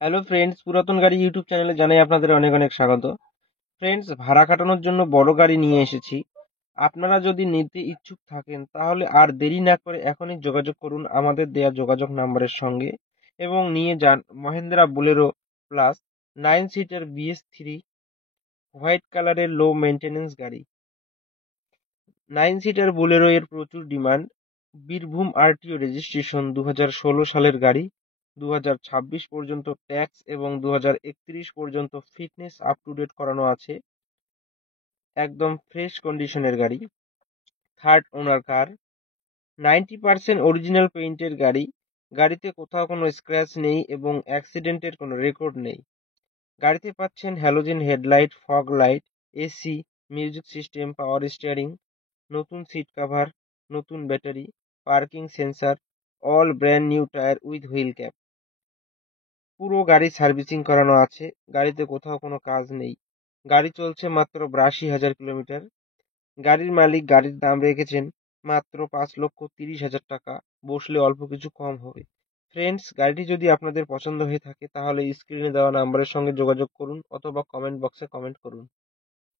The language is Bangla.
হ্যালো ফ্রেন্ডস, পুরাতন গাড়ি ইউটিউব চ্যানেলে জানাই আপনাদের অনেক অনেক স্বাগত। ফ্রেন্ডস, ভাড়া খাটানোর জন্য বড় গাড়ি নিয়ে এসেছি। আপনারা যদি নিতে ইচ্ছুক থাকেন তাহলে আর দেরি না করে এখনই যোগাযোগ করুন আমাদের দেয়া যোগাযোগ নাম্বারের সঙ্গে এবং নিয়ে যান Mahindra Bolero plus 9 seater BS3 white কালারের লো মেনটেন্যান্স গাড়ি। 9 সিটার বোলেরো এর প্রচুর ডিমান্ড। বীরভূম RTO রেজিস্ট্রেশন 2016 সালের গাড়ি। 2026 পর্যন্ত ট্যাক্স এবং 2031 পর্যন্ত ফিটনেস আপ টু ডেট করানো আছে। একদম ফ্রেশ কন্ডিশনের গাড়ি। থার্ড ওনার কার। 90% অরিজিনাল পেইন্টের গাড়ি। গাড়িতে কোথাও কোনো স্ক্র্যাচ নেই এবং অ্যাক্সিডেন্টের কোনো রেকর্ড নেই। গাড়িতে পাচ্ছেন halogen headlight, fog light, AC, music system, power steering, নতুন সিট কভার, নতুন battery, parking sensor, all brand new tyre with wheel cap. পুরো গাড়ি সার্ভিসিং করানো আছে। গাড়িতে কোথাও কোনো কাজ নেই। গাড়ি চলছে মাত্র 82,000 কিলোমিটার। গাড়ির মালিক গাড়ির দাম রেখেছেন মাত্র 5,30,000 টাকা। বসলে অল্প কিছু কম হবে। ফ্রেন্ডস, গাড়িটি যদি আপনাদের পছন্দ হয়ে থাকে তাহলে স্ক্রিনে দেওয়া নাম্বারের সঙ্গে যোগাযোগ করুন অথবা কমেন্ট বক্সে কমেন্ট করুন।